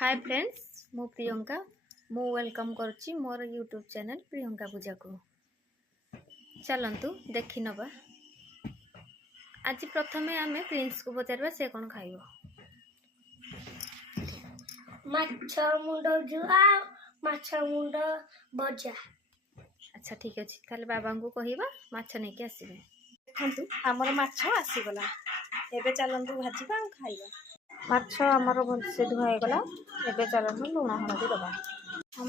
Hi friends मु प्रियंका मु welcome करुच्ची मोर YouTube channel Priyanka पूजा को चलतु देखि नबा। आज प्रथमे आमे प्रिंस को पचारबा से कोन खाइबो। माछ मुंड जुआ माछ मुंड भजा। अच्छा ठीक अछि ताले बाबा को कहिबा माछ नै के आसीबे। देखंतु हमर माछ आसी गला एबे चलंतु भाजीबा खाइबा। माछ हमर भलसे धुआई गला एबे चलंतु लूण हळदी दबा।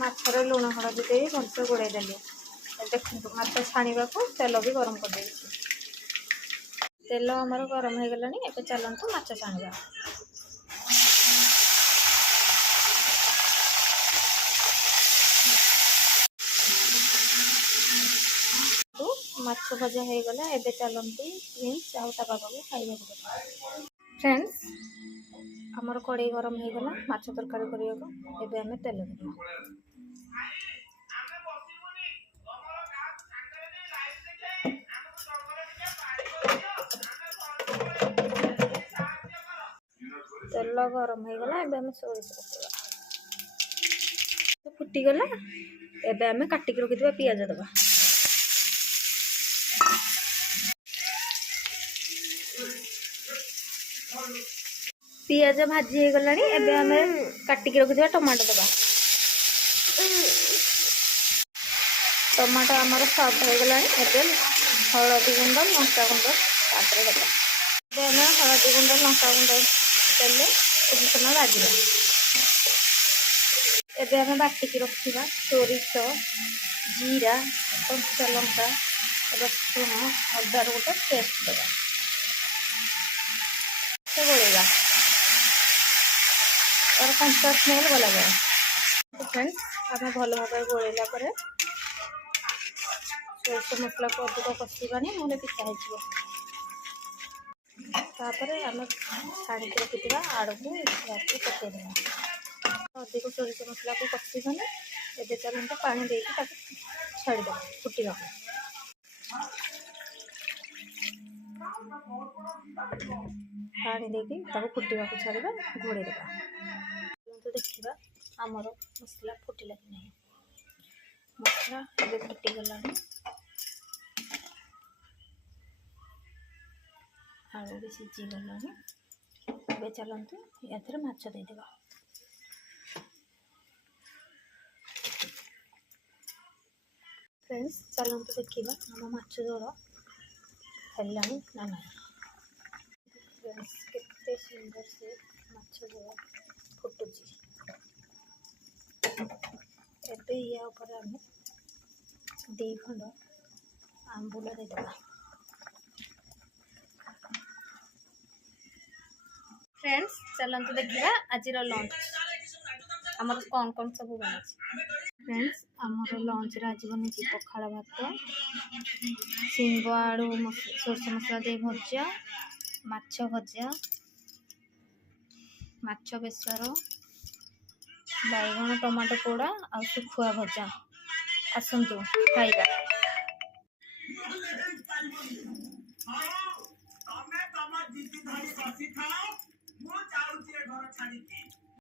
माछरे लूण हळदी देई भलसे गोळै देली। देखंतु माछ छाणीबा को तेल भी गरम कर देइछि। तेल हमर गरम हे गलानी एबे चलंतु माछ छाणीबा। माछ भजा हो गला एबे चलंतु प्रिंस आउ ता बाबा को खाइबा को। फ्रेंड्स हमर कड़ाई गरम हो गला माछ तरकारी करिया को एबे हमें तेल देबा। तेल गरम हो गला एबे हमें सोरिष पकेबा। तो फुटी गला एबे हमें काटी के रखितबा पियाज दबा। पियाज भाजी हो गलानी एबे हमें काटी के रखितबा टमाटो दबा। टमाटो हमर सॉफ्ट हो गलानी एबे हळदी गुंड लंका गुंड तापर दबा। एबे हमें हळदी गुंड लंका गुंड देले कुछ समय भाजीबा। एबे हमें बाटी के रखिबा सोरिष जीरा कच्चा लंका रसुण अदा गोटे पेस्ट दबा। से गोलेगा और कंचा स्मेल गला जाए। तो फ्रेंड्स हमें भल भाव गोलेला परे सोरिष मसला को अधिक कषिबानी नहले पिता हो। तापरे आम छाणी के रखिथिबा आड़ू को पकेदेबा। अधिक सोरिष मसला को कषिबानी एबे चलंतु पानी देके ताको छाड़ीदेबा फुटिबा। पानी देके ताको फुटिबा को छाड़ीबा घोड़े देबा। तो देखिबा हमर मसला फुटिला कि नहीं। मसला एबे फुटी गलानी आलू भी सीझी गलानी एबे चलंतु एथरे माछ दे देबा। फ्रेंड्स चलंतु देखिबा हम माछ जोर हेलानी ना ना। फ्रेंड्स केते सुंदर से माछ जोर फुटुची। एबे या ऊपर हम दी खंड आंबुल दे देबा। फ्रेंड्स चलंतु देखिबा आज लंच हमर कौन सब बना। फ्रेंड्स हमर लंच रे आज बनी पखाड़ भात सिंग आड़ू सोरष मसला दे भजा माछ भजा माछ बेसर बैगण टमाटो पोड़ा आ सुखुआ भजा। आसंतु खाइबा।